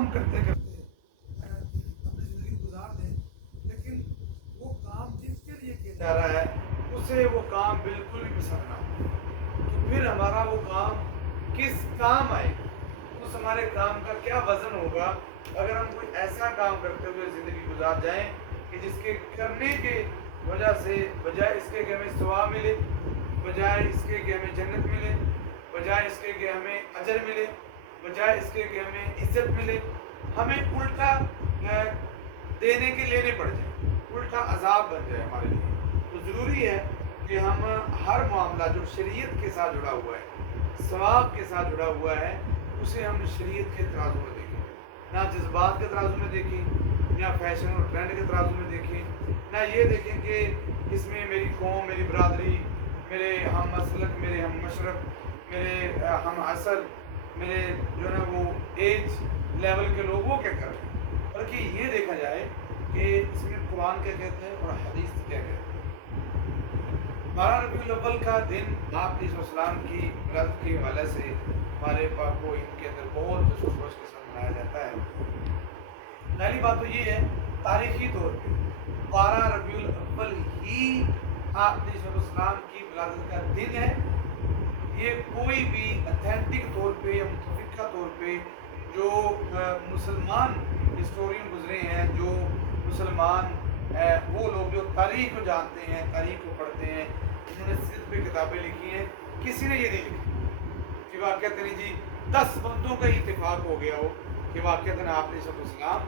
کام کرتے کرتے اپنی زندگی گزار دیں، لیکن وہ کام جس کے لیے کیا جا رہا ہے اسے وہ کام بالکل بھی پسند نہ ہو، تو پھر ہمارا وہ کام کس کام آئے؟ اس ہمارے کام کا کیا وزن ہوگا اگر ہم کوئی ایسا کام کرتے ہوئے زندگی گزار جائیں کہ جس کے کرنے کے وجہ سے بجائے اس کے کہ ہمیں ثواب ملے، بجائے اس کے کہ ہمیں جنت ملے، بجائے اس کے کہ ہمیں اجر ملے، بجائے اس کے کہ ہمیں عزت ملے، ہمیں الٹا دینے کے لینے پڑ جائے، الٹا عذاب بن جائے ہمارے لیے۔ تو ضروری ہے کہ ہم ہر معاملہ جو شریعت کے ساتھ جڑا ہوا ہے، ثواب کے ساتھ جڑا ہوا ہے، اسے ہم شریعت کے ترازو میں دیکھیں، نہ جذبات کے ترازو میں دیکھیں، نہ فیشن اور ٹرینڈ کے ترازو میں دیکھیں، نہ یہ دیکھیں کہ اس میں میری قوم، میری برادری، میرے ہم مسلک، میرے ہم مشرق، میرے ہم عصر، میرے جو ہے نا وہ ایج لیول کے لوگ وہ کیا کر رہے ہیں، بلکہ یہ دیکھا جائے کہ اس میں قرآن کیا کہتے ہیں اور حدیث کیا کہتے ہیں۔ 12 ربیع الاول کا دن آپ علیہ السلام کی ولادت کے حوالے سے ہمارے پاک و ہند کے اندر بہت جوش و خروش کے ساتھ منایا جاتا ہے۔ پہلی بات تو یہ ہے تاریخی طور پہ 12 ربیع الاول ہی آپ علیہ السلام کی ولادت کا دن ہے۔ یہ کوئی بھی اتھینٹک طور پہ یا متفقہ طور پہ جو مسلمان ہسٹورین گزرے ہیں، جو مسلمان وہ لوگ جو تاریخ کو جانتے ہیں، تاریخ کو پڑھتے ہیں، جنہوں نے سیرت پہ کتابیں لکھی ہیں، کسی نے یہ نہیں لکھی کہ واقعات نہیں جی 10 بندوں کا اتفاق ہو گیا ہو کہ واقعات آپ علیہ السلام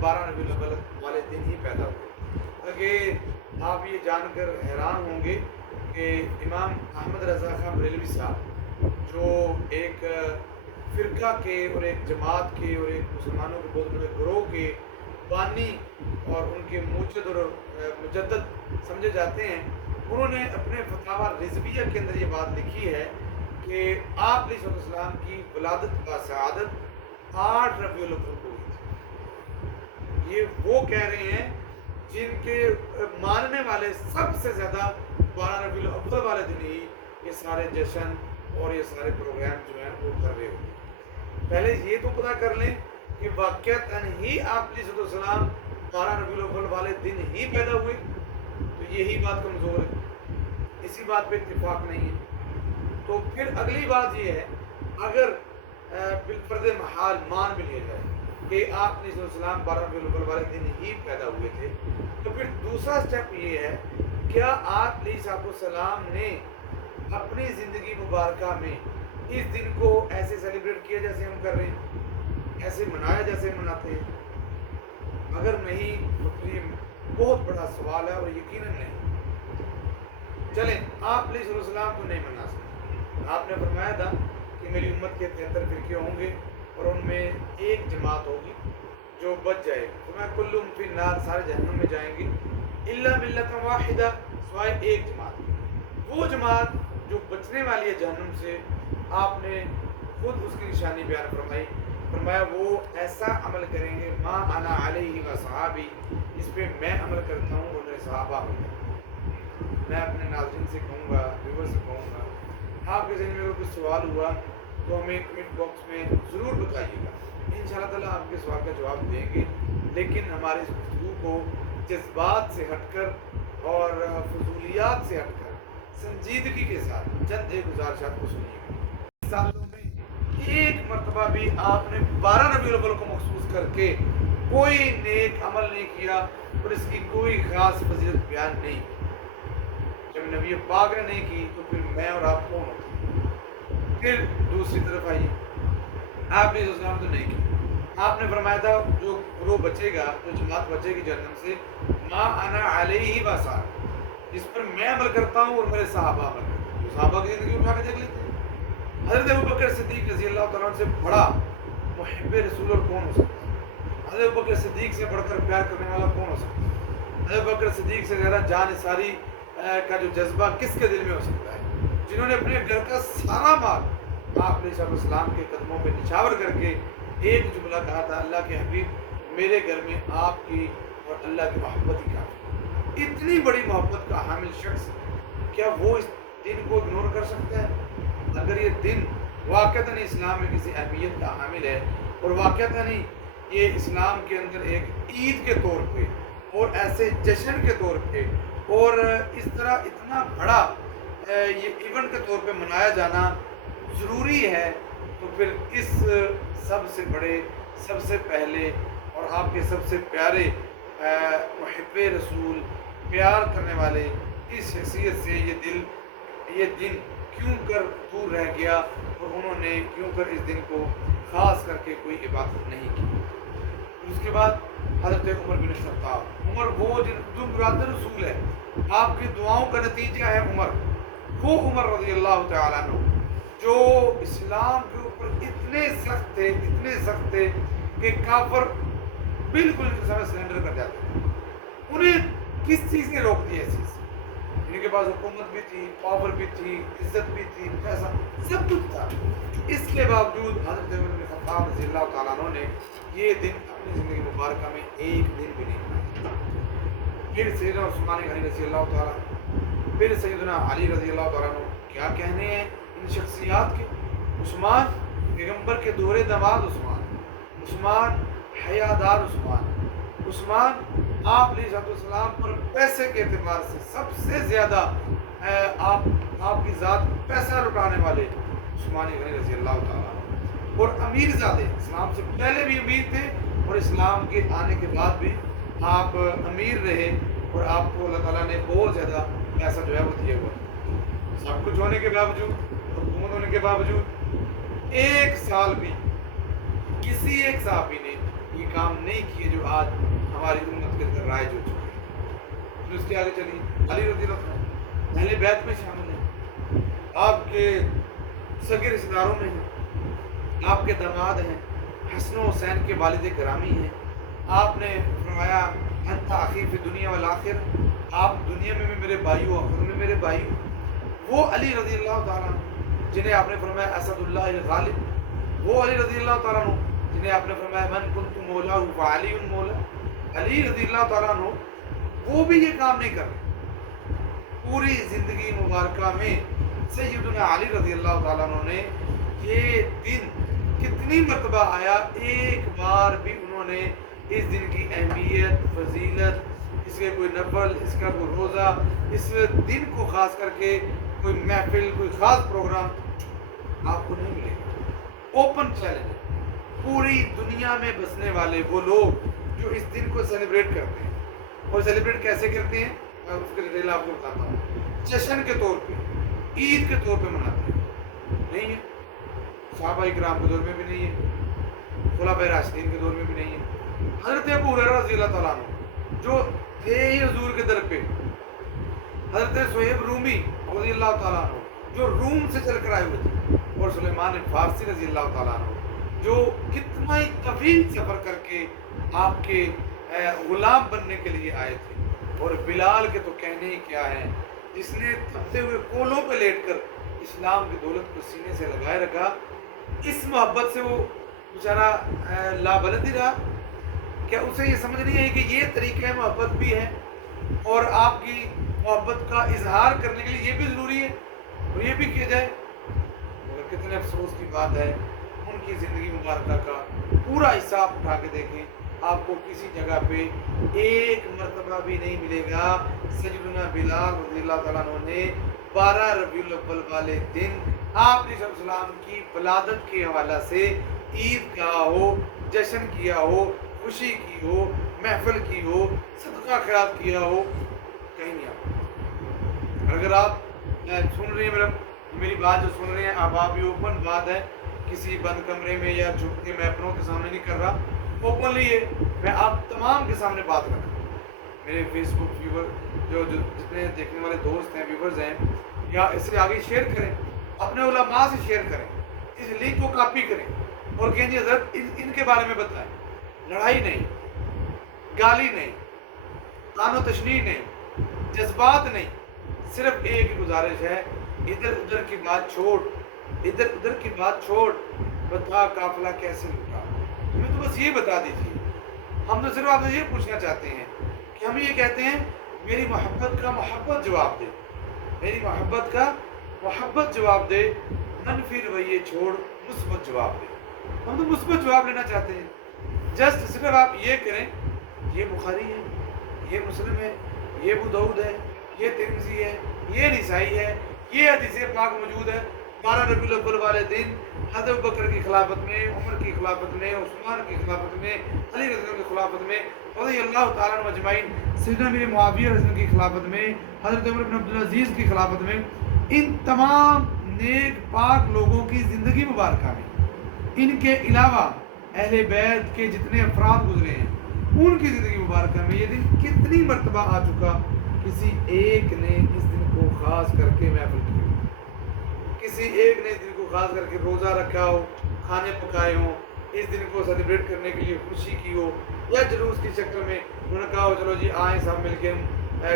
12 ربیع الاول والے دن ہی پیدا ہوئے۔ بلکہ آپ یہ جان کر حیران ہوں گے کہ امام احمد رضا خان بریلوی صاحب جو ایک فرقہ کے اور ایک جماعت کے اور ایک مسلمانوں کے بہت بڑے گروہ کے بانی اور ان کے موجد اور مجدد سمجھے جاتے ہیں، انہوں نے اپنے فتاوی رضویہ کے اندر یہ بات لکھی ہے کہ آپ علیہ السلام کی ولادت کا سعادت 8 ربیع الاول کو ہوئی تھی۔ یہ وہ کہہ رہے ہیں جن کے ماننے والے سب سے زیادہ 12 ربیع الاول والے دن ہی یہ سارے جشن اور یہ سارے پروگرام جو ہیں وہ کر رہے ہوتے ہیں۔ پہلے یہ تو پتہ کر لیں کہ واقعتاً ہی آپ علیہ السلام 12 ربیع الاول والے دن ہی پیدا ہوئے، تو یہی بات کمزور ہے، اسی بات پہ اتفاق نہیں ہے۔ تو پھر اگلی بات یہ ہے اگر بالفرض محال مان بھی لیا جائے کہ آپ علیہ السلام 12 ربیع الاول والے دن ہی پیدا ہوئے تھے، تو پھر دوسرا سٹیپ یہ ہے کیا آپ علیہ السلام نے اپنی زندگی مبارکہ میں اس دن کو ایسے سیلیبریٹ کیا جیسے ہم کر رہے ہیں، ایسے منایا جیسے ہم مناتے ہیں؟ اگر نہیں تو پھر یہ بہت بڑا سوال ہے اور یقیناً نہیں۔ چلیں آپ علیہ السلام کو نہیں منا سکتے، آپ نے فرمایا تھا کہ میری امت کے 73 فرقے ہوں گے اور ان میں ایک جماعت ہوگی جو بچ جائے، تو میں کلہم فی النار، سارے جہنم میں جائیں گے، الا ملۃ واحدہ، سوائے ایک جماعت، وہ جماعت جو بچنے والی ہے جہنم سے۔ آپ نے خود اس کی نشانی بیان فرمائی، فرمایا وہ ایسا عمل کریں گے ما انا علیہ و صحابی، اس پہ میں عمل کرتا ہوں اور میرے صحابہ عمل کرتے ہیں۔ میں اپنے ناظرین سے کہوں گا، ویور سے کہوں گا، آپ کے ذہن میں اگر کوئی سوال ہوا تو ہمیں کمنٹ باکس میں ضرور بتائیے گا، انشاءاللہ تعالیٰ آپ کے سوال کا جواب دیں گے، لیکن ہماری اس گفتگو کو جذبات سے ہٹ کر اور فضولیات سے ہٹ کر سنجیدگی کے ساتھ چند ایک گزارشات کو سنیے گا۔ سالوں میں ایک مرتبہ بھی آپ نے 12 ربیع الاول کو مخصوص کر کے کوئی نیک عمل نہیں کیا اور اس کی کوئی خاص فضیلت بیان نہیں کی۔ جب نبی پاک نے نہیں کی تو پھر میں اور آپ کون ہوتے؟ پھر دوسری طرف آئیے، آپ نے اسلام تو نہیں کی، آپ نے فرمایا تھا جو گروہ بچے گا، جو جماعت بچے گی جہنم سے، ما انا علیہ و صحابی، جس پر میں عمل کرتا ہوں اور میرے صحابہ عمل کرتے ہیں۔ تو صحابہ کی زندگی اٹھا کے دیکھ لیتے ہیں، حضرت ابوبکر صدیق رضی اللہ تعالیٰ عنہ سے بڑا محب رسول اور کون ہو سکتا ہے؟ حضرت ابوبکر صدیق سے بڑھ کر پیار کرنے والا کون ہو سکتا ہے؟ حضرت ابوبکر صدیق سے زیادہ جان نثاری کا جو جذبہ کس کے دل میں ہو سکتا ہے؟ جنہوں نے اپنے گھر کا سارا مال آپ علیہ السلام کے قدموں پہ نچھاور کر کے ایک جملہ کہا تھا، اللہ کے حبیب میرے گھر میں آپ کی اور اللہ کی محبت ہی کافی۔ اتنی بڑی محبت کا حامل شخص کیا وہ اس دن کو اگنور کر سکتا ہے؟ اگر یہ دن واقعتاً اسلام میں کسی اہمیت کا حامل ہے اور واقعتاً ہی یہ اسلام کے اندر ایک عید کے طور پہ اور ایسے جشن کے طور پہ اور اس طرح اتنا بڑا یہ ایونٹ کے طور پہ منایا جانا ضروری ہے، تو پھر اس سب سے بڑے، سب سے پہلے اور آپ کے سب سے پیارے محب رسول، پیار کرنے والے اس شخصیت سے یہ دن کیوں کر دور رہ گیا اور انہوں نے کیوں کر اس دن کو خاص کر کے کوئی عبادت نہیں کی۔ اس کے بعد حضرت عمر بن خطاب، عمر وہ جو مراد رسول ہے، آپ کی دعاؤں کا نتیجہ ہے عمر، وہ عمر رضی اللہ تعالیٰ عنہ جو اسلام کے اوپر اتنے سخت تھے کہ کافر بالکل سرنڈر کر جاتے ہیں۔ انہیں کس چیز نے روک دیا؟ اس چیز سے ان کے پاس حکومت بھی تھی، پاور بھی تھی، عزت بھی تھی، پیسہ سب کچھ تھا، اس کے باوجود حضرت عمر بن خطاب رضی اللہ تعالیٰ عنہ نے یہ دن اپنی زندگی مبارکہ میں ایک دن بھی نہیں منایا۔ پھر سیدنا عثمان غنی رضی اللہ تعالیٰ، پھر سیدنا علی رضی اللہ تعالیٰ عنہ، کیا کہنے ہیں ان شخصیات کے؟ عثمان پیغمبر کے دوہرے داماد، عثمان حیادار، عثمان آپ علیہ السلام پر پیسے کے اعتبار سے سب سے زیادہ آپ کی ذات پیسہ لٹانے والے عثمان غنی رضی اللہ تعالیٰ عنہ، اور امیر زادے، اسلام سے پہلے بھی امیر تھے اور اسلام کے آنے کے بعد بھی آپ امیر رہے، اور آپ کو اللہ تعالیٰ نے بہت زیادہ پیسہ جو ہے وہ دیا ہوا، سب کچھ ہونے کے باوجود، حکومت ہونے کے باوجود ایک سال بھی کسی ایک صحابی نے یہ کام نہیں کیے جو آج ہماری امت کے اندر رائج ہو چکے ہیں۔ پھر اس کے آگے چلیے، علی رضی اللہ عنہ اہل بیت میں شامل ہیں، آپ کے سگے رشتہ داروں میں ہیں، آپ کے داماد ہیں، حسن و حسین کے والد گرامی ہیں، آپ نے فرمایا انت اخی فی دنیا والآخر، آپ دنیا میں بھی میرے بھائی ہو، آخرت میں میرے بھائی ہو۔ وہ علی رضی اللہ تعالیٰ عنہ جنہیں آپ نے فرمایا اسد اللہ الغالب، وہ علی رضی اللہ تعالیٰ عنہ جنہیں آپ نے فرمایا من کنت مولا فعلی مولا، علی رضی اللہ تعالیٰ عنہ وہ بھی یہ کام نہیں کر رہے۔ پوری زندگی مبارکہ میں سیدنا علی رضی اللہ تعالیٰ عنہ نے یہ دن کتنی مرتبہ آیا، ایک بار بھی انہوں نے اس دن کی اہمیت، فضیلت، اس کے کوئی نفل، اس کا کوئی روزہ، اس دن کو خاص کر کے کوئی محفل، کوئی خاص پروگرام آپ کو نہیں ملے گا۔ اوپن چیلنج، پوری دنیا میں بسنے والے وہ لوگ جو اس دن کو سیلیبریٹ کرتے ہیں، اور سیلیبریٹ کیسے کرتے ہیں میں اس کے ڈیٹیل آپ کو بتاتا ہوں۔ جشن کے طور پہ، عید کے طور پہ مناتے ہیں، نہیں ہے، صحابہ اکرام کے دور میں بھی نہیں ہے، خلفائے راشدین کے دور میں بھی نہیں ہے۔ حضرت ابو ہریرہ رضی اللہ تعالیٰ عنہ جو تھے ہی حضور کے در پہ، حضرت صہیب رومی رضی اللہ تعالیٰ عنہ جو روم سے چل کر آئے ہوئے تھے، اور سلیمان فارسی رضی اللہ تعالیٰ عنہ جو کتنا ہی طویل سفر کر کے آپ کے غلام بننے کے لیے آئے تھے، اور بلال کے تو کہنے ہی کیا ہے، جس نے تپتے ہوئے کولوں پہ لیٹ کر اسلام کی دولت کو سینے سے لگائے رکھا، اس محبت سے وہ بیچارہ لابلدی رہا۔ کیا اسے یہ سمجھ نہیں ہے کہ یہ طریقہ محبت بھی ہے، اور آپ کی محبت کا اظہار کرنے کے لیے یہ بھی ضروری ہے اور یہ بھی کیا جائے؟ مگر کتنے افسوس کی بات ہے، ان کی زندگی مبارکہ کا پورا حساب اٹھا کے دیکھیں، آپ کو کسی جگہ پہ ایک مرتبہ بھی نہیں ملے گا سیدنا بلال رضی اللہ تعالیٰ عنہ نے 12 ربیع الاول والے دن آپ علیہ السلام کی ولادت کے حوالہ سے عید کا ہو، جشن کیا ہو، خوشی کی ہو، محفل کی ہو، صدقہ خیرات کیا ہو، کہیں نہیں آپ۔ اگر آپ سن رہے ہیں میری بات جو سن رہے ہیں، آپ بھی اوپن بات ہے، کسی بند کمرے میں یا چھپ کے میں اپنوں کے سامنے نہیں کر رہا، اوپنلی ہے، میں آپ تمام کے سامنے بات کر رہا ہوں۔ میرے فیس بک ویور جو جتنے دیکھنے والے دوست ہیں، ویورز ہیں، یا اس سے آگے شیئر کریں، اپنے علماء سے شیئر کریں، اس لنک کو کاپی کریں اور کہیں جی حضرت ان کے بارے میں بتائیں۔ لڑائی نہیں، گالی نہیں، تان و تشنیع نہیں، جذبات نہیں، صرف ایک ہی گزارش ہے، ادھر ادھر کی بات چھوڑ، بتا قافلہ کیسے لٹا، ہمیں تو بس یہ بتا دیجیے۔ ہم تو صرف آپ سے یہ پوچھنا چاہتے ہیں کہ ہم یہ کہتے ہیں میری محبت کا محبت جواب دے، میری محبت کا محبت جواب دے، منفی رویے چھوڑ، مثبت جواب دے۔ ہم تو مثبت جواب لینا چاہتے ہیں. جسٹ صرف آپ یہ کریں یہ بخاری ہے، یہ مسلم ہے، یہ ابو داؤد ہے، یہ ترمذی ہے، یہ نسائی ہے، یہ حدیث پاک موجود ہے. 12 ربیع الاول والے دن حضرت بکر کی خلافت میں، عمر کی خلافت میں، عثمان کی خلافت میں، علی رضی اللہ کی خلافت میں، رضی اللہ تعالیٰ عنہ اجمعین، سیدنا امیر معاویہ رضی اللہ کی خلافت میں، حضرت عمر بن عبدالعزیز کی خلافت میں، ان تمام نیک پاک لوگوں کی زندگی مبارکہ میں، ان کے علاوہ اہل بیت کے جتنے افراد گزرے ہیں ان کی زندگی مبارکہ میں یہ دن کتنی مرتبہ آ چکا. کسی ایک نے اس دن کو خاص کر کے محفل کی ہو، کسی ایک نے اس دن کو خاص کر کے روزہ رکھا ہو، کھانے پکائے ہوں، اس دن کو سیلیبریٹ کرنے کے لیے خوشی کی ہو، یا جلوس کی شکل میں انہوں نے کہا ہو چلو جی آئیں سب مل کے ہم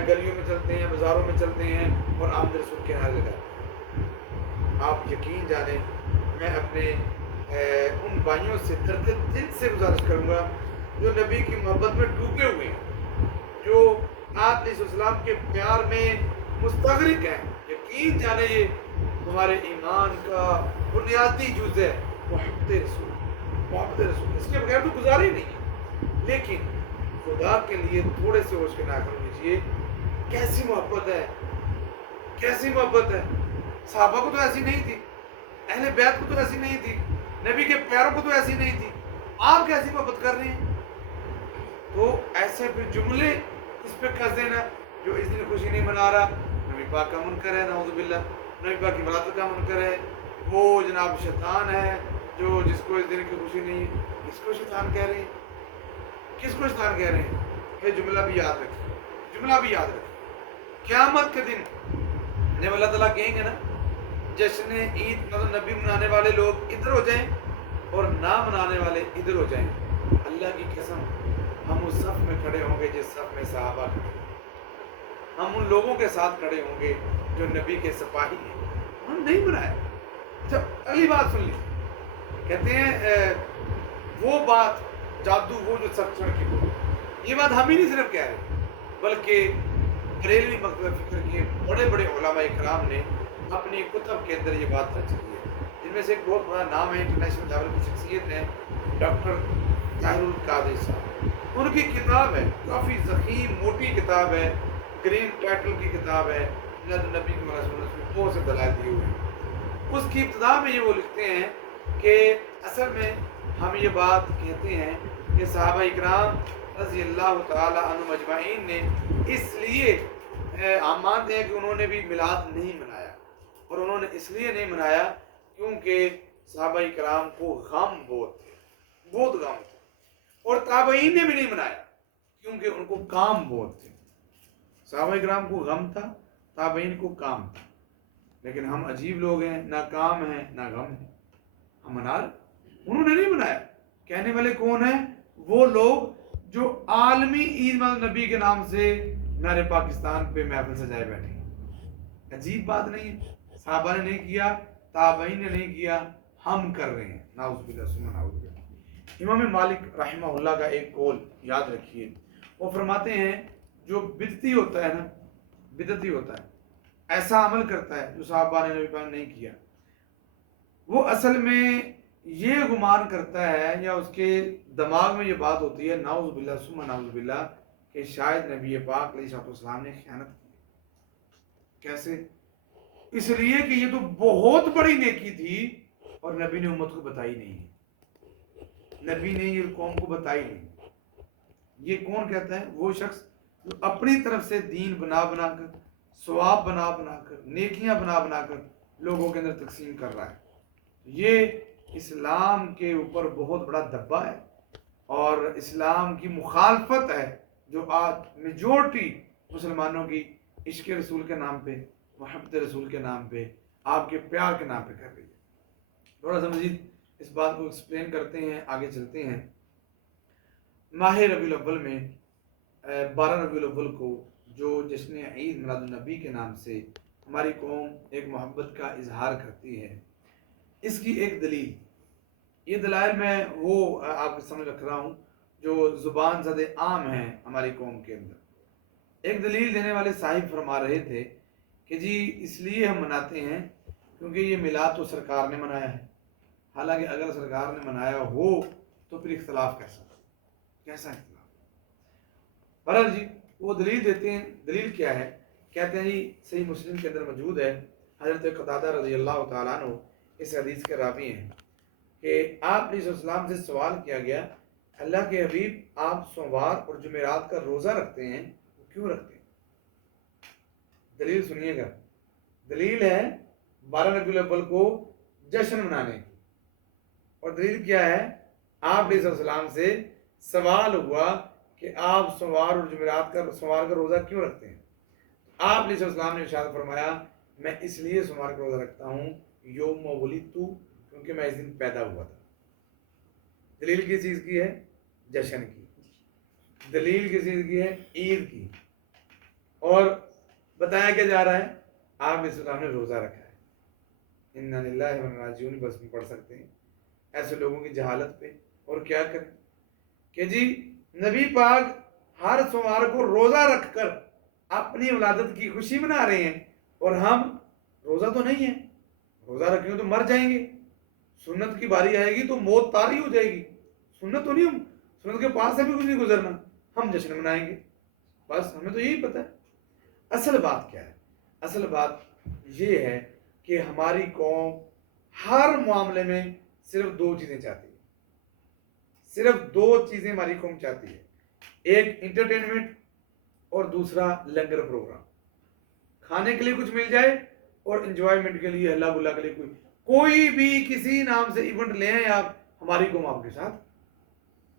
گلیوں میں چلتے ہیں، بازاروں میں چلتے ہیں اور آمد رسول کے نعرے لگاتے ہیں. آپ یقین جانیں میں اپنے ان بھائیوں سے درد دل سے گزارش کروں گا جو نبی کی محبت میں ڈوبے ہوئے ہیں، جو آپ علیہ السلام کے پیار میں مستغرق ہیں. یقین جانے یہ ہمارے ایمان کا بنیادی جز ہے محبت رسول. محبت رسول اس کے بغیر تو گزارا ہی نہیں ہے. لیکن خدا کے لیے تھوڑے سے ہوش کے ناخن لیجیے، کیسی محبت ہے، کیسی محبت ہے. صحابہ کو تو ایسی نہیں تھی، اہل بیت کو تو ایسی نہیں تھی، نبی کے پیاروں کو تو ایسی نہیں تھی. آپ کیسی محبت کر رہے ہیں؟ تو ایسے پھر جملے اس پہ کس دینا جو اس دن خوشی نہیں منا رہا نبی پاک کا منکر ہے، نعوذ باللہ، نبی پاک کی ولادت کا منکر ہے، وہ جناب شیطان ہے جو جس کو اس دن کی خوشی نہیں ہے. کس کو شیطان کہہ رہے ہیں؟ کس کو شیطان کہہ رہے ہیں؟ یہ جملہ بھی یاد رکھیں، جملہ بھی یاد رکھیں. قیامت کے دن جب اللہ تعالیٰ کہیں گے نا جشن عید مطلب نبی منانے والے لوگ ادھر ہو جائیں اور نہ منانے والے ادھر ہو جائیں، اللہ کی قسم ہم اس صف میں کھڑے ہوں گے جس صف میں صحابہ کھڑے ہیں. ہم ان لوگوں کے ساتھ کھڑے ہوں گے جو نبی کے سپاہی ہیں. ہم نہیں منائے. جب اگلی بات سن لی، کہتے ہیں وہ بات جادو وہ جو سب چڑھ کے بولے. یہ بات ہم ہی نہیں صرف کہہ رہے بلکہ بریلوی مکتبہ فکر کے بڑے بڑے علماء کرام نے اپنی کتب کے اندر یہ بات رچ کی ہے. جن میں سے ایک بہت بڑا نام ہے، انٹرنیشنل لیول کی شخصیت ہے، ڈاکٹر طاہر القادری صاحب. ان کی کتاب ہے، کافی ضخیم موٹی کتاب ہے، گرین ٹائٹل کی کتاب ہے، نبی کی میں بہت سے دلائل دیے ہوئے ہیں. اس کی ابتدا میں یہ وہ لکھتے ہیں کہ اصل میں ہم یہ بات کہتے ہیں کہ صحابہ اکرام رضی اللہ تعالی عنہ مجمعین نے اس لیے ہم مانتے ہیں کہ انہوں نے بھی میلاد نہیں منایا، اور انہوں نے اس لیے نہیں منایا کیونکہ صحابہ کرام کو غم بہت تھے، بہت غم تھے. اور تابعین نے بھی نہیں منایا کیونکہ ان کو کام بہت تھے. صحابہ کرام کو غم تھا، تابعین کو کام تھا. لیکن ہم عجیب لوگ ہیں، نہ کام ہے نہ غم ہے، ہم منا رہے. انہوں نے نہیں منایا. کہنے والے کون ہیں؟ وہ لوگ جو عالمی عید میلاد نبی کے نام سے نعرے پاکستان پہ محفل سجائے بیٹھے ہیں. عجیب بات نہیں ہے. صحابہ نے نہیں کیا، تابعین نے نہیں کیا، ہم کر رہے ہیں. نعوذ باللہ ثم نعوذ باللہ. امام مالک رحمہ اللہ کا ایک قول یاد رکھیے، وہ فرماتے ہیں جو بدعتی ہوتا ہے نا، بدعتی ہوتا ہے، ایسا عمل کرتا ہے جو صحابہ نے نبی پاک نہیں کیا، وہ اصل میں یہ گمان کرتا ہے یا اس کے دماغ میں یہ بات ہوتی ہے، نعوذ باللہ ثم نعوذ باللہ، کہ شاید نبی پاک علیہ السلام نے خیانت کی. کیسے؟ اس لیے کہ یہ تو بہت بڑی نیکی تھی اور نبی نے امت کو بتائی نہیں، نبی نے یہ قوم کو بتائی نہیں. یہ کون کہتا ہے؟ وہ شخص جو اپنی طرف سے دین بنا بنا کر، ثواب بنا بنا کر، نیکیاں بنا بنا کر لوگوں کے اندر تقسیم کر رہا ہے. یہ اسلام کے اوپر بہت بڑا دبا ہے اور اسلام کی مخالفت ہے جو آج میجورٹی مسلمانوں کی عشق رسول کے نام پہ، محبت رسول کے نام پہ، آپ کے پیار کے نام پہ کر رہی ہے. تھوڑا سا مزید اس بات کو ایکسپلین کرتے ہیں، آگے چلتے ہیں. ماہ ربیع الاول میں 12 ربیع الاول کو جو جشن عید میلاد النبی کے نام سے ہماری قوم ایک محبت کا اظہار کرتی ہے، اس کی ایک دلیل، یہ دلائل میں وہ آپ کے سامنے رکھ رہا ہوں جو زبان زد عام ہیں ہماری قوم کے اندر. ایک دلیل دینے والے صاحب فرما رہے تھے کہ جی اس لیے ہم مناتے ہیں کیونکہ یہ میلاد تو سرکار نے منایا ہے، حالانکہ اگر سرکار نے منایا ہو تو پھر اختلاف کیسا اختلاف؟ بہرحال جی وہ دلیل دیتے ہیں. دلیل کیا ہے؟ کہتے ہیں جی صحیح مسلم کے اندر موجود ہے، حضرت قتادہ رضی اللہ تعالیٰ عنہ اس حدیث کے راوی ہیں کہ آپ علیہ السلام سے سوال کیا گیا، اللہ کے حبیب آپ سوموار اور جمعرات کا روزہ رکھتے ہیں، وہ کیوں رکھتے ہیں؟ دلیل سنیے گا. دلیل ہے 12 ربیع الاول کو جشن منانے کی، اور دلیل کیا ہے؟ آپ علیہ السلام سے سوال ہوا کہ آپ سوموار اور جمعرات کا روزہ کیوں رکھتے ہیں؟ آپ علیہ السلام نے ارشاد فرمایا میں اس لیے سوموار کا روزہ رکھتا ہوں یوم ولدت، کیونکہ میں اس دن پیدا ہوا تھا. دلیل کس چیز کی ہے؟ جشن کی. دلیل کس چیز کی ہے؟ عید کی. اور بتایا کیا جا رہا ہے؟ آپ علیہ السلام نے روزہ رکھا ہے. انا للہ و انا راجعون بس میں پڑھ سکتے ہیں ایسے لوگوں کی جہالت پہ. اور کیا کریں کہ جی نبی پاک ہر سوموار کو روزہ رکھ کر اپنی ولادت کی خوشی منا رہے ہیں، اور ہم روزہ تو نہیں ہے، روزہ رکھیں گے تو مر جائیں گے، سنت کی باری آئے گی تو موت طاری ہو جائے گی، سنت تو نہیں، ہم سنت کے پاس سے بھی کچھ نہیں گزرنا، ہم جشن منائیں گے. بس ہمیں تو یہی پتہ ہے. اصل بات کیا ہے؟ اصل بات یہ ہے کہ ہماری قوم ہر معاملے میں صرف 2 چیزیں چاہتی ہے. صرف 2 چیزیں ہماری قوم چاہتی ہے، ایک انٹرٹینمنٹ اور دوسرا لنگر پروگرام. کھانے کے لیے کچھ مل جائے اور انجوائمنٹ کے لیے اللہ بلا کے لیے کوئی بھی کسی نام سے ایونٹ لے آئیں آپ، ہماری قوم آپ کے ساتھ.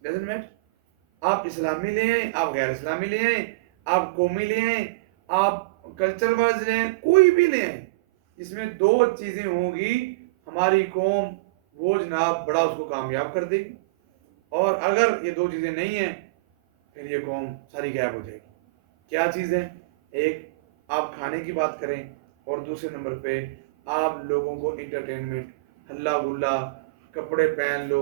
ڈزنٹ میٹر آپ اسلامی لے آئیں، آپ غیر اسلامی لے آئیں، آپ قومی لے آئیں، آپ کلچر وائز لے آئیں، کوئی بھی لے آئیں، جس میں 2 چیزیں ہوں گی ہماری قوم وہ جناب بڑا اس کو کامیاب کر دے گی. اور اگر یہ 2 چیزیں نہیں ہیں پھر یہ قوم ساری غائب ہو جائے گی. کیا چیز ہے؟ ایک آپ کھانے کی بات کریں، اور دوسرے نمبر پہ آپ لوگوں کو انٹرٹینمنٹ، ہلا گلا، کپڑے پہن لو،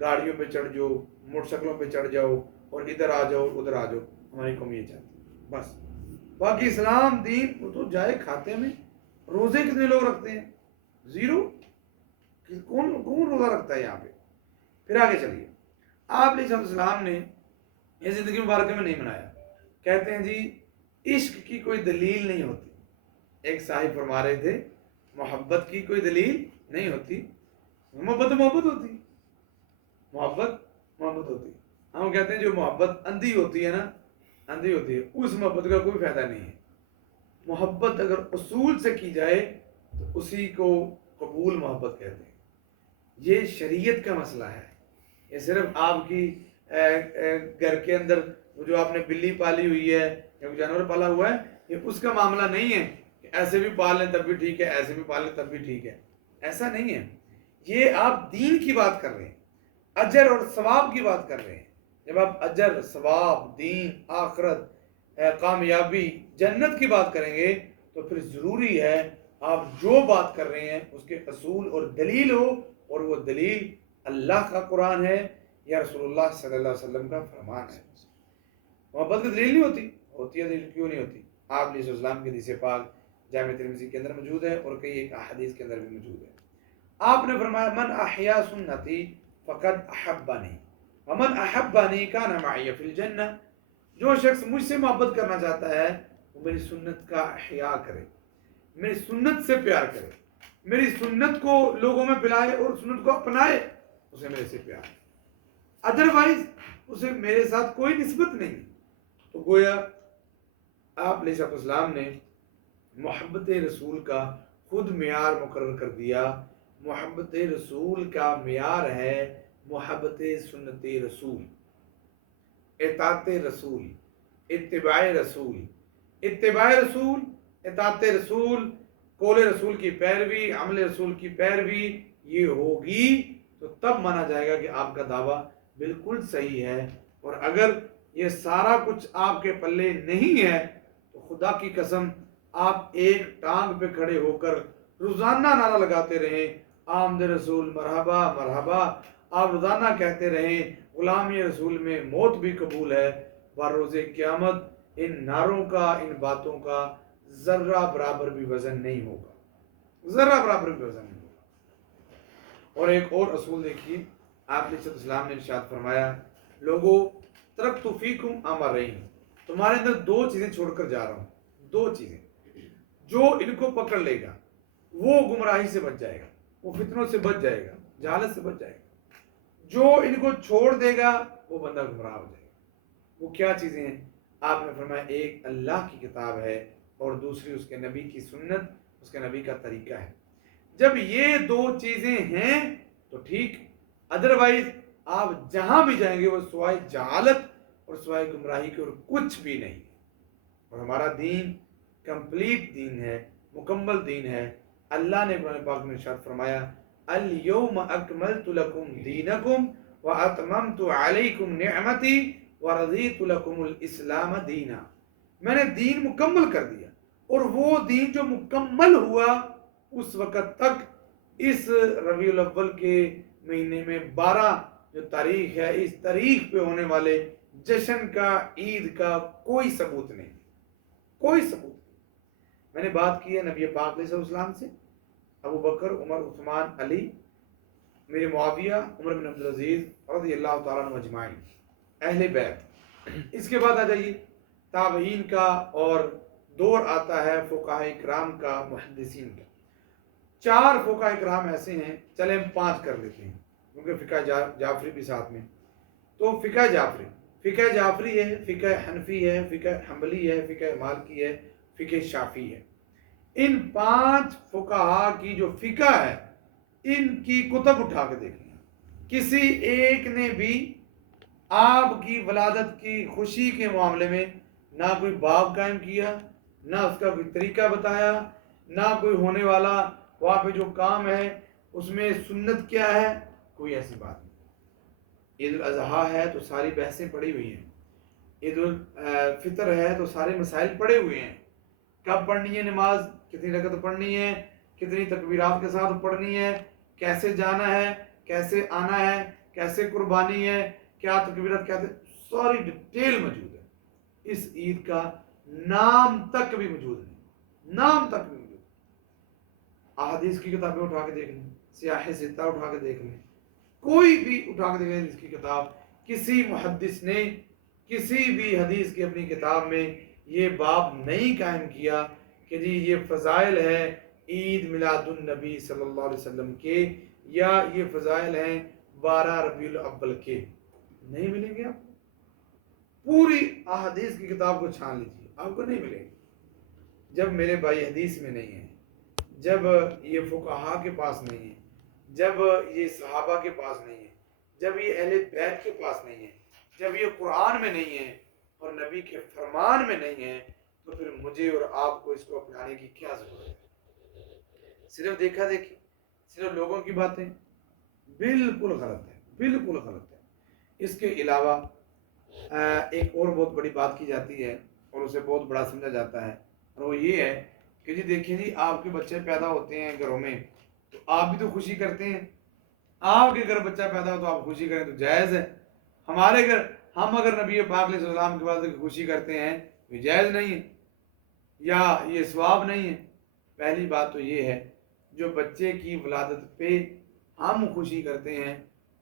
گاڑیوں پہ چڑھ جاؤ، موٹر سائیکلوں پہ چڑھ جاؤ اور ادھر آ جاؤ ادھر آ جاؤ. ہماری قوم یہ چاہتی ہے بس. باقی اسلام دین وہ تو جائے کھاتے میں. روزے کتنے لوگ رکھتے ہیں؟ 0. کون روزہ رکھتا ہے یہاں پہ؟ پھر آگے چلیے. آپ علیہ السلام نے یہ زندگی مبارکہ میں نہیں منایا. کہتے ہیں جی عشق کی کوئی دلیل نہیں ہوتی. ایک صاحب فرما رہے تھے محبت کی کوئی دلیل نہیں ہوتی. محبت ہوتی، محبت ہوتی. ہم کہتے ہیں جو محبت اندھی ہوتی ہے نا، اندھی ہوتی ہے، اس محبت کا کوئی فائدہ نہیں ہے. محبت اگر اصول سے کی جائے تو اسی کو قبول محبت کہتے ہیں. یہ شریعت کا مسئلہ ہے. یہ صرف آپ کی گھر کے اندر جو آپ نے بلی پالی ہوئی ہے یا کوئی جانور پالا ہوا ہے، یہ اس کا معاملہ نہیں ہے کہ ایسے بھی پال لیں تب بھی ٹھیک ہے، ایسے بھی پال لیں تب بھی ٹھیک ہے. ایسا نہیں ہے. یہ آپ دین کی بات کر رہے ہیں، اجر اور ثواب کی بات کر رہے ہیں. جب آپ اجر، ثواب، دین، آخرت، کامیابی، جنت کی بات کریں گے تو پھر ضروری ہے آپ جو بات کر رہے ہیں اس کے اصول اور دلیل ہو، اور وہ دلیل اللہ کا قرآن ہے یا رسول اللہ صلی اللہ علیہ وسلم کا فرمان ہے. محبت کی دلیل نہیں ہوتی ہے. دلیل کیوں نہیں ہوتی؟ آپ علیہ السلام کی حدیث پاک جامع ترمذی کے اندر موجود ہے اور کئی ایک احادیث کے اندر بھی موجود ہے. آپ نے فرمایا من احیا سنتی فقد احبنی ومن احبنی کان معی فی الجنہ. جو شخص مجھ سے محبت کرنا چاہتا ہے وہ میری سنت کا احیا کرے، میری سنت سے پیار کرے، میری سنت کو لوگوں میں پھیلائے اور سنت کو اپنائے، اسے میرے سے پیار ہے. ادروائز اسے میرے ساتھ کوئی نسبت نہیں. تو گویا آپ علیہ السلام نے محبت رسول کا خود معیار مقرر کر دیا. محبت رسول کا معیار ہے محبت سنت رسول، اطاعت رسول، اتباع رسول. اتباع رسول، اطاعت رسول، قول رسول کی پیروی، عمل رسول کی پیروی یہ ہوگی تو تب مانا جائے گا کہ آپ کا دعویٰ بالکل صحیح ہے. اور اگر یہ سارا کچھ آپ کے پلے نہیں ہے تو خدا کی قسم آپ ایک ٹانگ پہ کھڑے ہو کر روزانہ نعرہ لگاتے رہیں آمد رسول مرحبا مرحبا. آپ روزانہ کہتے رہیں غلامی رسول میں موت بھی قبول ہے. بروز قیامت ان نعروں کا، ان باتوں کا ذرہ برابر بھی وزن نہیں ہوگا، ذرہ برابر بھی وزن نہیں ہوگا. اور ایک اور اصول دیکھیے، آپ علیہ السلام نے ارشاد فرمایا، لوگوں ترکت فیکم امرین، تمہارے اندر دو چیزیں چھوڑ کر جا رہا ہوں، دو چیزیں، جو ان کو پکڑ لے گا وہ گمراہی سے بچ جائے گا، وہ فتنوں سے بچ جائے گا، جہالت سے بچ جائے گا، جو ان کو چھوڑ دے گا وہ بندہ گمراہ ہو جائے گا۔ وہ کیا چیزیں ہیں؟ آپ نے فرمایا ایک اللہ کی کتاب ہے اور دوسری اس کے نبی کی سنت، اس کے نبی کا طریقہ ہے۔ جب یہ دو چیزیں ہیں تو ٹھیک، ادروائز آپ جہاں بھی جائیں گے وہ سوائے جہالت اور سوائے گمراہی کے اور کچھ بھی نہیں۔ اور ہمارا دین کمپلیٹ دین ہے، مکمل دین ہے۔ اللہ نے قرآن پاک میں ارشاد فرمایا، الیوم اکملت لکم دینکم واتممت علیکم نعمتی ورضیت لکم الاسلام دینا، میں نے دین مکمل کر دیا، اور وہ دین جو مکمل ہوا اس وقت تک اس ربیع الاول کے مہینے میں 12 جو تاریخ ہے، اس تاریخ پہ ہونے والے جشن کا، عید کا کوئی ثبوت نہیں، کوئی ثبوت نہیں۔ میں نے بات کی ہے نبی پاک علیہ السلام سے، ابو بکر، عمر، عثمان، علی، میرے معاویہ، عمر بن عبدالعزیز رضی اللہ تعالیٰ عنہ اجمعین، اہل بیت۔ اس کے بعد آ جائیے تابعین کا، اور دور آتا ہے فقہاء کرام کا، محدثین کا۔ 4 فقہاء کرام ایسے ہیں، چلیں ہم 5 کر لیتے ہیں کیونکہ فقہ جعفری بھی ساتھ میں۔ تو فقہ جعفری ہے، فقہ حنفی ہے، فقہ حنبلی ہے، فقہ مالکی ہے، فقہ شافعی ہے۔ ان 5 فقہا کی جو فقہ ہے، ان کی کتب اٹھا کے دیکھ لیں، کسی ایک نے بھی آپ کی ولادت کی خوشی کے معاملے میں نہ کوئی باب قائم کیا، نہ اس کا کوئی طریقہ بتایا، نہ کوئی ہونے والا وہاں پہ جو کام ہے اس میں سنت کیا ہے، کوئی ایسی بات نہیں۔ عید الاضحیٰ ہے تو ساری بحثیں پڑی ہوئی ہیں، عید الفطر ہے تو سارے مسائل پڑے ہوئے ہیں، کب پڑھنی ہے نماز، کتنی رکعت پڑھنی ہے، کتنی تکبیرات کے ساتھ پڑھنی ہے، کیسے جانا ہے، کیسے آنا ہے، کیسے قربانی ہے، کیا تکبیرات، کیسے، ساری ڈیٹیل موجود ہے۔ اس عید کا نام تک بھی موجود نہیں، نام تک بھی موجود۔ احادیث کی کتابیں اٹھا کے دیکھ لیں، سیاح ستہ اٹھا کے دیکھ لیں، کوئی بھی اٹھا کے دیکھ لیں اس کی کتاب، کسی محدث نے کسی بھی حدیث کی اپنی کتاب میں یہ باب نہیں قائم کیا کہ جی یہ فضائل ہے عید میلاد النبی صلی اللہ علیہ وسلم کے، یا یہ فضائل ہیں 12 ربیع الاول کے، نہیں ملیں گے آپ کو۔ پوری احادیث کی کتاب کو چھان لیجیے، آپ کو نہیں ملے گی۔ جب میرے بھائی حدیث میں نہیں ہیں، جب یہ فقہا کے پاس نہیں ہے، جب یہ صحابہ کے پاس نہیں ہے، جب یہ اہل بیت کے پاس نہیں ہے، جب یہ قرآن میں نہیں ہے اور نبی کے فرمان میں نہیں ہے، تو پھر مجھے اور آپ کو اس کو اپنانے کی کیا ضرورت ہے؟ صرف دیکھا دیکھی، صرف لوگوں کی باتیں، بالکل غلط ہے، بالکل غلط ہے۔ اس کے علاوہ ایک اور بہت بڑی بات کی جاتی ہے اور اسے بہت بڑا سمجھا جاتا ہے، اور وہ یہ ہے کہ جی دیکھیں جی آپ کے بچے پیدا ہوتے ہیں گھروں میں تو آپ بھی تو خوشی کرتے ہیں، آپ کے گھر بچہ پیدا ہو تو آپ خوشی کریں تو جائز ہے، ہمارے گھر ہم اگر نبی پاک علیہ السلام کے بعد خوشی کرتے ہیں یہ جائز نہیں ہے یا یہ ثواب نہیں ہے۔ پہلی بات تو یہ ہے، جو بچے کی ولادت پہ ہم خوشی کرتے ہیں،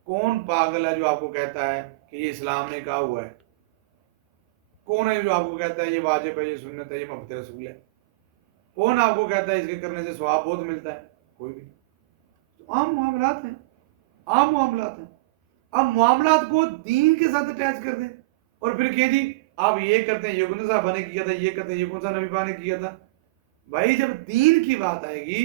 کون پاگل ہے جو آپ کو کہتا ہے کہ یہ اسلام نے کہا ہوا ہے؟ کون ہے جو آپ کو کہتا ہے یہ واجب ہے، یہ سنت ہے، یہ محبت رسول ہے؟ کون آپ کو کہتا ہے اس کے کرنے سے ثواب بہت ملتا ہے؟ کوئی بھی۔ تو عام معاملات ہیں، عام معاملات ہیں۔ اب معاملات کو دین کے ساتھ اٹیچ کر دیں اور پھر کہ جی آپ یہ کرتے ہیں، یہ کون سا صحابہ نے کیا تھا، یہ کرتے ہیں، یہ کون سا نبی پاک نے کیا تھا۔ بھائی جب دین کی بات آئے گی،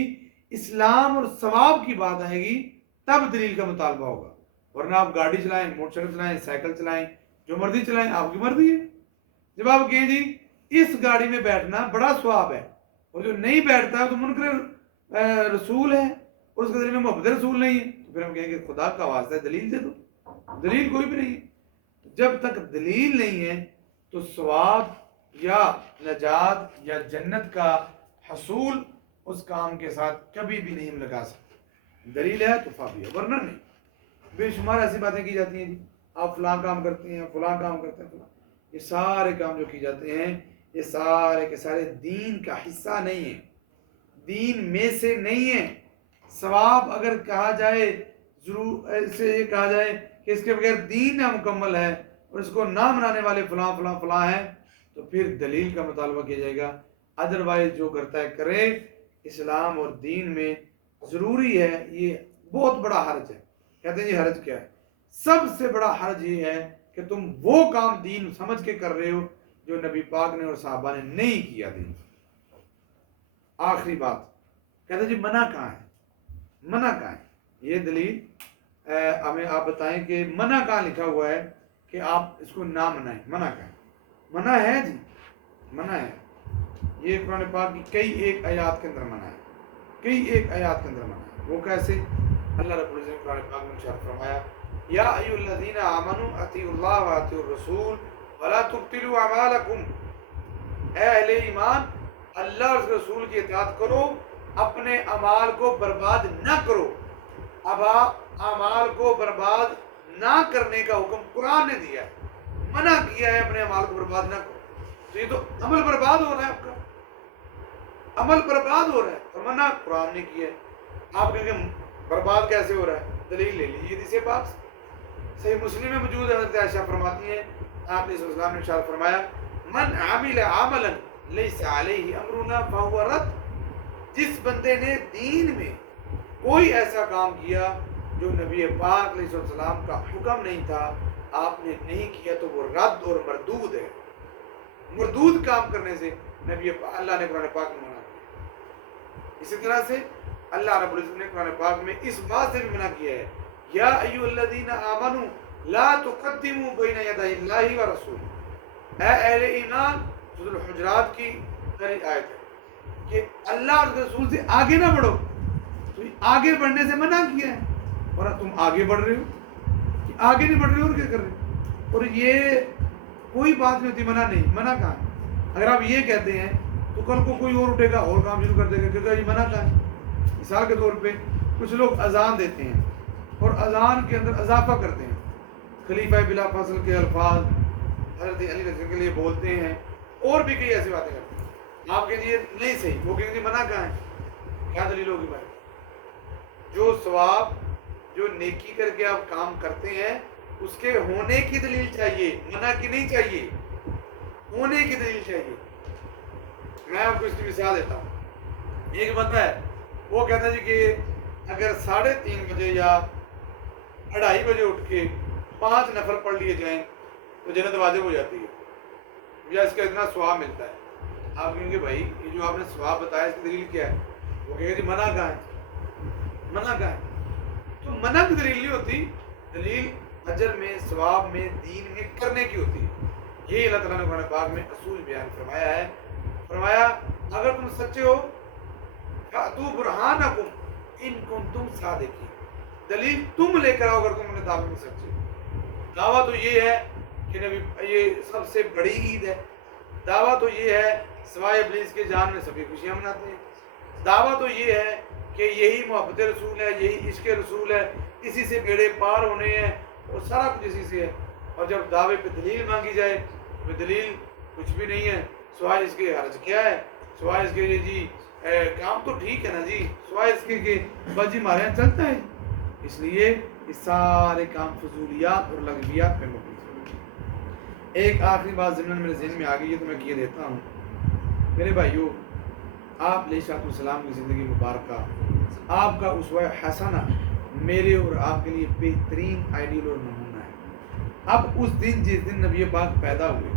اسلام اور ثواب کی بات آئے گی، تب دلیل کا مطالبہ ہوگا، ورنہ آپ گاڑی چلائیں، موٹر سائیکل چلائیں، سائیکل چلائیں، جو مرضی چلائیں، آپ کی مرضی ہے۔ جب آپ کہیں جی اس گاڑی میں بیٹھنا بڑا ثواب ہے اور جو نہیں بیٹھتا ہے تو منکر رسول ہے اور اس کے دل میں محبت رسول نہیں ہے، تو پھر ہم کہیں گے خدا کا واسطہ ہے دلیل دے دو۔ دلیل کوئی بھی نہیں ہے۔ جب تک دلیل نہیں ہے تو ثواب یا نجات یا جنت کا حصول اس کام کے ساتھ کبھی بھی نہیں لگا سکتے۔ دلیل ہے تو فابی ہے، ورنہ نہیں۔ بے شمار ایسی باتیں کی جاتی ہیں جی آپ فلاں کام کرتے ہیں، فلاں کام کرتے ہیں، فلاں، یہ سارے کام جو کی جاتے ہیں یہ سارے کے سارے دین کا حصہ نہیں ہیں، دین میں سے نہیں ہیں۔ ثواب اگر کہا جائے ضرور اسے یہ کہا جائے کہ اس کے بغیر دین مکمل ہے اور اس کو نہ منانے والے فلاں فلاں فلاں ہیں، تو پھر دلیل کا مطالبہ کیا جائے گا. ادروائز جو کرتا ہے کرے. اسلام اور دین میں ضروری ہے، یہ بہت بڑا حرج ہے. کہتے ہیں یہ حرج کیا ہے؟ سب سے بڑا حرج یہ ہے کہ تم وہ کام دین سمجھ کے کر رہے ہو جو نبی پاک نے اور صحابہ نے نہیں کیا. دین آخری بات کہتے ہیں جی منع کہاں ہے؟ منع کہاں ہے؟ یہ دلیل ہمیں آپ بتائیں کہ منع کہاں لکھا ہوا ہے کہ آپ اس کو نہ منائیں. منع کہاں ہے؟ منع ہے جی، منع ہے. یہ قرآن پاک کی کئی ایک آیات کے اندر منع ہے، کئی ایک آیات کے اندر منع ہے. وہ کیسے؟ اللہ رب العزت نے قرآن پاک میں ارشاد فرمایا یا ایھا الذین آمنوا اطیعوا اللہ واطیعوا الرسول ولا تبطلوا اعمالکم. اے اہل ایمان، اللہ اور رسول کی اطاعت کرو، اپنے اعمال کو برباد نہ کرو. اب اعمال کو برباد نہ کرنے کا حکم قرآن نے دیا ہے، منع کیا ہے اپنے اعمال کو برباد نہ کرو. تو یہ تو عمل برباد ہو رہا ہے، آپ کا عمل برباد ہو رہا ہے، اور منع قرآن نے کیا ہے. آپ کہیں گے برباد کیسے ہو رہا ہے؟ دلیل لے لیجیے حدیث پاک سے. صحیح مسلم میں موجود ہے، حضرت عائشہ فرماتی ہیں آپ نے اسلام نے ارشاد فرمایا من عمل عملا لیس علیہ امرنا فہو رد. جس بندے نے دین میں کوئی ایسا کام کیا جو نبی پاک علیہ السلام کا حکم نہیں تھا، آپ نے نہیں کیا، تو وہ رد اور مردود ہے. مردود کام کرنے سے نبی اللہ نے قرآن پاک میں منع کیا. اسی طرح سے اللہ رب العزت نے قرآن پاک میں اس بات سے بھی منع کیا ہے یا ایھا الذین آمنوا لا تقدموا بین یدی اللہ ورسولہ. اے اہل ایمان، سورۃ الحجرات کی پہلی آیت ہے کہ اللہ اور رسول سے آگے نہ بڑھو. تو آگے بڑھنے سے منع کیا ہے، اور تم آگے بڑھ رہے ہو. آگے نہیں بڑھ رہے ہو اور کیا کر رہے ہو؟ اور یہ کوئی بات نہیں ہوتی منع نہیں. منع کہاں ہے؟ اگر آپ یہ کہتے ہیں تو کل کو کوئی اور اٹھے گا اور کام شروع کر دے گا کہ یہ منع کہاں ہے. مثال کے طور پہ کچھ لوگ اذان دیتے ہیں اور اذان کے اندر اضافہ کرتے ہیں، خلیفہ بلا فصل کے الفاظ حضرت علی رضی اللہ کے لیے بولتے ہیں، اور بھی کئی ایسی باتیں کرتے ہیں. آپ کہیں یہ نہیں صحیح، وہ کہیں گے منع کہاں ہے؟ کیا دلیل ہوگی بھائی؟ جو ثواب، جو نیکی کر کے آپ کام کرتے ہیں اس کے ہونے کی دلیل چاہیے، منع کی نہیں چاہیے، ہونے کی دلیل چاہیے. میں آپ کو اس کی مثال دیتا ہوں. ایک بندہ ہے، وہ کہتا ہے جی کہ اگر 3:30 بجے یا 2:30 بجے اٹھ کے 5 نفل پڑھ لیے جائیں تو جنت واجب ہو جاتی ہے، یا اس کا اتنا ثواب ملتا ہے. آپ کہیں گے بھائی یہ جو آپ نے ثواب بتایا اس کی دلیل کیا ہے؟ وہ کہے گا جی منع کہاں ہے؟ منع کہاں ہے؟ تو منع کی دلیل نہیں ہوتی، دلیل اجر میں، ثواب میں، دین میں کرنے کی ہوتی ہے. یہی اللہ تعالیٰ نے قرآن پاک میں اصول بیان فرمایا ہے. فرمایا اگر تم سچے ہو فَأْتُوا بُرْهَانَكُمْ إِن كُنتُمْ صَادِقِينَ. دلیل تم لے کر آؤ اگر تم اپنے دعوے میں سچے ہو. دعویٰ تو یہ ہے کہ نبی یہ سب سے بڑی عید ہے. دعویٰ تو یہ ہے سوائے ابلیس کے جان میں سبھی خوشیاں مناتے ہیں. دعویٰ تو یہ ہے کہ یہی محبت رسول ہے، یہی عشق رسول ہے، اسی سے بیڑے پار ہونے ہیں، اور سارا کچھ اسی سے ہے. اور جب دعوے پہ دلیل مانگی جائے تو دلیل کچھ بھی نہیں ہے، سوائے اس کے حرج کیا ہے، سوائے اس کے جی کام تو ٹھیک ہے نا جی، سوائے اس کے کہ بس جی ہمارے یہاں چلتا ہے. اس لیے یہ سارے کام فضولیات اور لغویات پہ مبنی ہے. ایک آخری بات ضمن میرے ذہن میں آ گئی ہے تو میں کیے دیتا ہوں. میرے بھائیو، آپ علیہ السلام کی زندگی مبارکہ، آپ کا اسوہ حسنہ میرے اور آپ کے لیے بہترین آئیڈیل اور نمونہ ہے. اب اس دن جس دن نبی پاک پیدا ہوئے،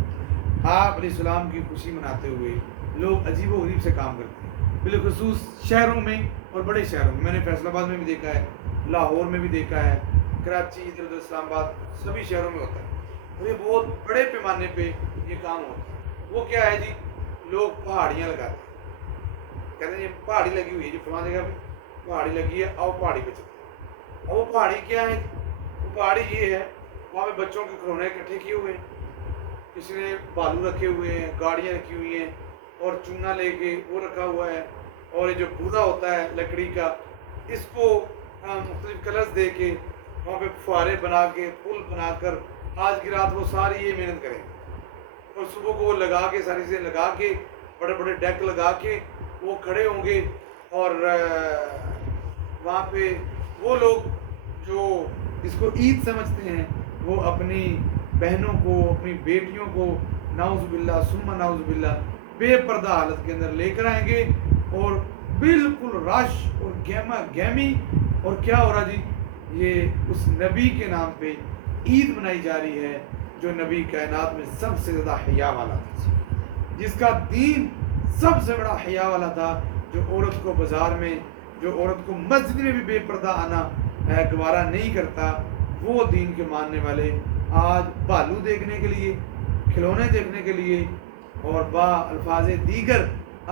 آپ علیہ السلام کی خوشی مناتے ہوئے لوگ عجیب و غریب سے کام کرتے ہیں، بالخصوص شہروں میں اور بڑے شہروں میں. میں نے فیصل آباد میں بھی دیکھا ہے، لاہور میں بھی دیکھا ہے، کراچی، ادھر ادھر اسلام آباد، سبھی شہروں میں ہوتا ہے. اور یہ بہت بڑے پیمانے پہ یہ کام ہوتا ہے. وہ کیا ہے جی؟ لوگ پہاڑیاں لگاتے ہیں، کہتے ہیں یہ پہاڑی لگی ہوئی ہے جی، فلاں جگہ پہ پہاڑی لگی ہے، آؤ پہاڑی پہ چلتے ہیں. اور وہ پہاڑی کیا ہے؟ وہ پہاڑی یہ ہے وہاں پہ بچوں کے کھلونے اکٹھے کیے ہوئے ہیں، کسی نے بالو رکھے ہوئے ہیں، گاڑیاں رکھی ہوئی ہیں، اور چونا لے کے وہ رکھا ہوا ہے. اور یہ جو بوڑھا ہوتا ہے لکڑی کا، اس کو مختلف کلرز دے کے وہاں پہ فوارے بنا کے، پل بنا کر آج کی رات وہ ساری یہ محنت کریں گے. اور صبح کو وہ لگا کے، ساری چیزیں لگا کے، بڑے بڑے ڈیک لگا کے وہ کھڑے ہوں گے. اور وہاں پہ وہ لوگ جو اس کو عید سمجھتے ہیں وہ اپنی بہنوں کو اپنی بیٹیوں کو نعوذ باللہ ثم نعوذ باللہ بے پردہ حالت کے اندر لے کر آئیں گے اور بالکل رش اور گہما گہمی اور کیا ہو رہا جی یہ اس نبی کے نام پہ عید منائی جا رہی ہے جو نبی کائنات میں سب سے زیادہ حیا والا تھا, جس کا دین سب سے بڑا حیا والا تھا, جو عورت کو بازار میں جو عورت کو مسجد میں بھی بے پردہ آنا گوارا نہیں کرتا, وہ دین کے ماننے والے آج بھالو دیکھنے کے لیے کھلونے دیکھنے کے لیے اور با الفاظ دیگر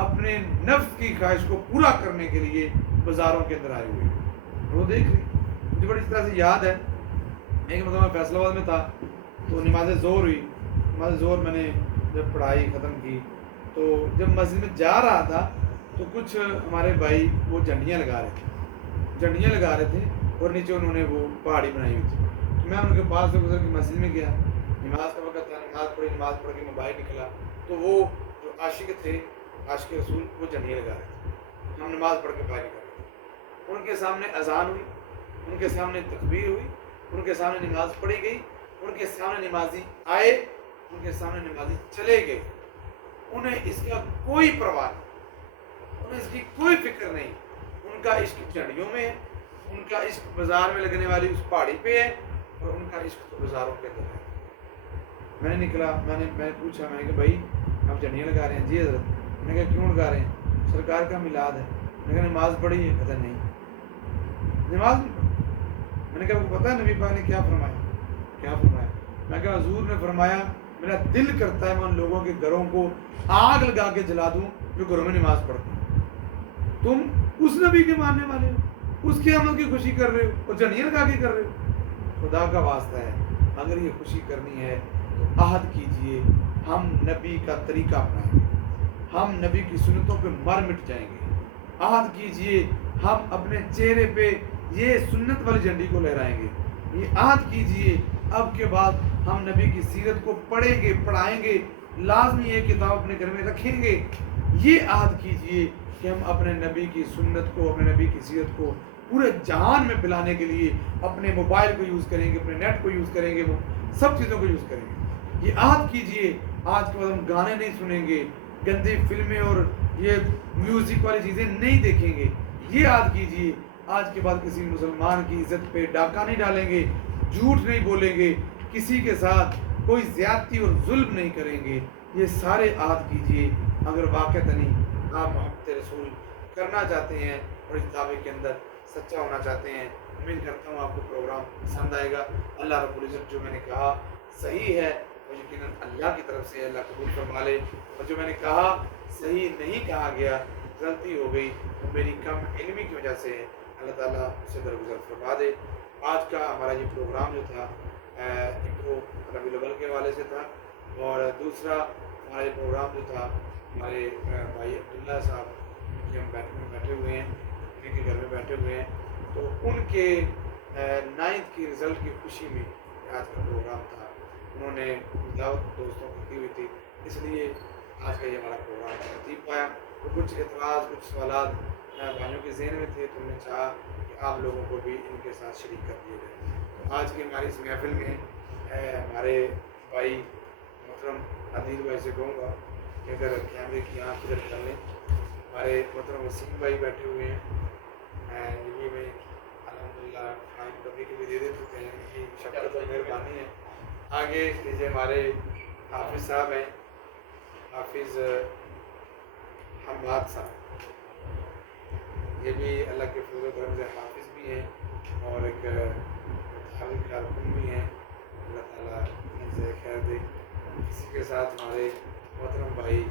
اپنے نفس کی خواہش کو پورا کرنے کے لیے بازاروں کے اندر آئے ہوئے ہیں. وہ دیکھ رہے مجھے بڑی اس طرح سے یاد ہے ایک مرتبہ میں فیصل آباد میں تھا تو نماز ظہر ہوئی. نماز ظہر میں نے جب پڑھائی ختم کی تو جب مسجد میں جا رہا تھا تو کچھ ہمارے بھائی وہ جھنڈیاں لگا رہے تھے اور نیچے انہوں نے وہ پہاڑی بنائی ہوئی تھی. میں ان کے پاس سے گزر کے مسجد میں گیا, نماز کا وقت تھا, نماز پڑھ کے میں باہر نکلا تو وہ جو عاشق تھے عاشق رسول وہ جھنڈیاں لگا رہے تھے. ہم نماز پڑھ کے باہر نکل رہے تھے, ان کے سامنے اذان ہوئی, ان کے سامنے تکبیر ہوئی, ان کے سامنے نماز پڑھی گئی, ان کے سامنے نمازی آئے, ان کے سامنے نمازی چلے گئے. انہیں اس کا کوئی پرواہ نہیں, انہیں اس کی کوئی فکر نہیں. ان کا عشق جھنڈیوں میں ہے, ان کا عشق بازار میں لگنے والی اس پہاڑی پہ ہے اور ان کا عشق تو بازاروں کے اندر ہے. میں نے نکلا, میں نے پوچھا, میں نے کہا بھائی آپ جھنڈیاں لگا رہے ہیں؟ جی حضرت. میں نے کہا کیوں لگا رہے ہیں؟ سرکار کا میلاد ہے. میں نے کہا نماز پڑھی ہے؟ کہتا نہیں نماز نہیں پڑھی. میں نے کہا آپ کو پتہ ہے نبی پاک نے کیا فرمایا؟ میں کہا حضور نے فرمایا میرا دل کرتا ہے میں ان لوگوں کے گھروں کو آگ لگا کے جلا دوں جو گھروں میں نماز پڑھتے ہیں. تم اس نبی کے ماننے والے ہو, اس کے عمل کی خوشی کر رہے ہو اور جھنڈیاں لگا کے کر رہے ہو. خدا کا واسطہ ہے اگر یہ خوشی کرنی ہے تو عہد کیجئے ہم نبی کا طریقہ اپنائیں گے, ہم نبی کی سنتوں پہ مر مٹ جائیں گے. عہد کیجئے ہم اپنے چہرے پہ یہ سنت والی جھنڈی کو لہرائیں گے. یہ عہد کیجئے اب کے بعد ہم نبی کی سیرت کو پڑھیں گے, پڑھائیں گے, لازمی یہ کتاب اپنے گھر میں رکھیں گے. یہ عہد کیجئے کہ ہم اپنے نبی کی سنت کو, اپنے نبی کی سیرت کو پورے جہان میں پھیلانے کے لیے اپنے موبائل کو یوز کریں گے, اپنے نیٹ کو یوز کریں گے, وہ سب چیزوں کو یوز کریں گے. یہ عہد کیجئے آج کے بعد ہم گانے نہیں سنیں گے, گندی فلمیں اور یہ میوزک والی چیزیں نہیں دیکھیں گے. یہ عہد کیجئے آج کے بعد کسی مسلمان کی عزت پہ ڈاکہ نہیں ڈالیں گے, جھوٹ نہیں بولیں گے, کسی کے ساتھ کوئی زیادتی اور ظلم نہیں کریں گے. یہ سارے عہد کیجئے اگر واقعتاً آپ محبت رسول کرنا چاہتے ہیں اور اس دعوے کے اندر سچا ہونا چاہتے ہیں. امید کرتا ہوں آپ کو پروگرام پسند آئے گا. اللہ رب العزت جو میں نے کہا صحیح ہے وہ یقیناً اللہ کی طرف سے اللہ قبول فرما لے, اور جو میں نے کہا صحیح نہیں کہا گیا, غلطی ہو گئی, وہ میری کم علمی کی وجہ سے اللہ تعالیٰ اسے درگزر فرما دے. آج کا ہمارا یہ پروگرام جو تھا ایک تو ربیع الاول کے حوالے سے تھا, اور دوسرا ہمارا یہ پروگرام جو تھا ہمارے بھائی عبداللہ صاحب کہ ہم بیٹھے ہوئے ہیں, انہیں کے گھر میں بیٹھے ہوئے ہیں, تو ان کے 9th کی رزلٹ کی خوشی میں آج کا پروگرام تھا. انہوں نے دعوت دوستوں کو کی ہوئی تھی, اس لیے آج کا یہ ہمارا پروگرام ترتیب پایا. تو کچھ اعتراض, کچھ سوالات بھائیوں کے ذہن میں تھے, تو ہم نے چاہا کہ آپ لوگوں کو بھی ان کے ساتھ شریک کر دیے جائے. تو آج کی ہماری اس محفل میں ہمارے بھائی محترم عدیل بھائی سے کہوں گا کہ اگر کیمرے کی آنکھ ادھر کر لیں. ہمارے محترم وسیم بھائی بیٹھے ہوئے ہیں, یہ میں الحمدللہ ٹائم کبھی کبھی دے دیتے ہیں, ان کی شفقت اور مہربانی ہے. آگے لیجیے ہمارے حافظ صاحب ہیں, حافظ حماد صاحب, یہ بھی اللہ کے فضل و کرم سے حافظ بھی ہیں اور ایک حافظ کارکن بھی ہیں. اللہ تعالیٰ ان سے خیر دے. اسی کے ساتھ ہمارے محترم بھائی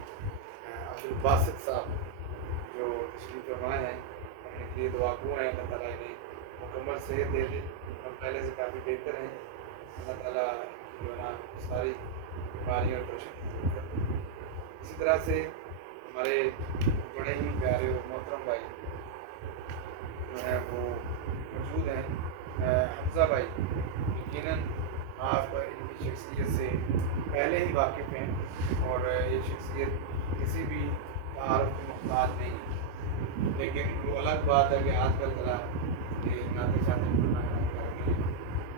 عبدالباسط صاحب جو تشریف فرما ہیں, ہم ان کے لیے دعا گو ہیں. اللہ تعالیٰ انہیں مکمل صحت دے دے اور پہلے سے کافی بہتر ہیں. اللہ تعالیٰ جو ہے نا ساری بیماریوں اور پریشانیاں دور کر دے. اسی طرح سے ہمارے بڑے ہی پیارے اور محترم بھائی جو ہیں وہ موجود ہیں, حمزہ بھائی. یقیناً آپ ان کی شخصیت سے پہلے ہی واقف ہیں اور یہ شخصیت کسی بھی تعارف کی محتاج نہیں ہے. لیکن وہ الگ بات ہے کہ آج کل ذرا یہ نعتیں شاتیں پڑھنا کریں گے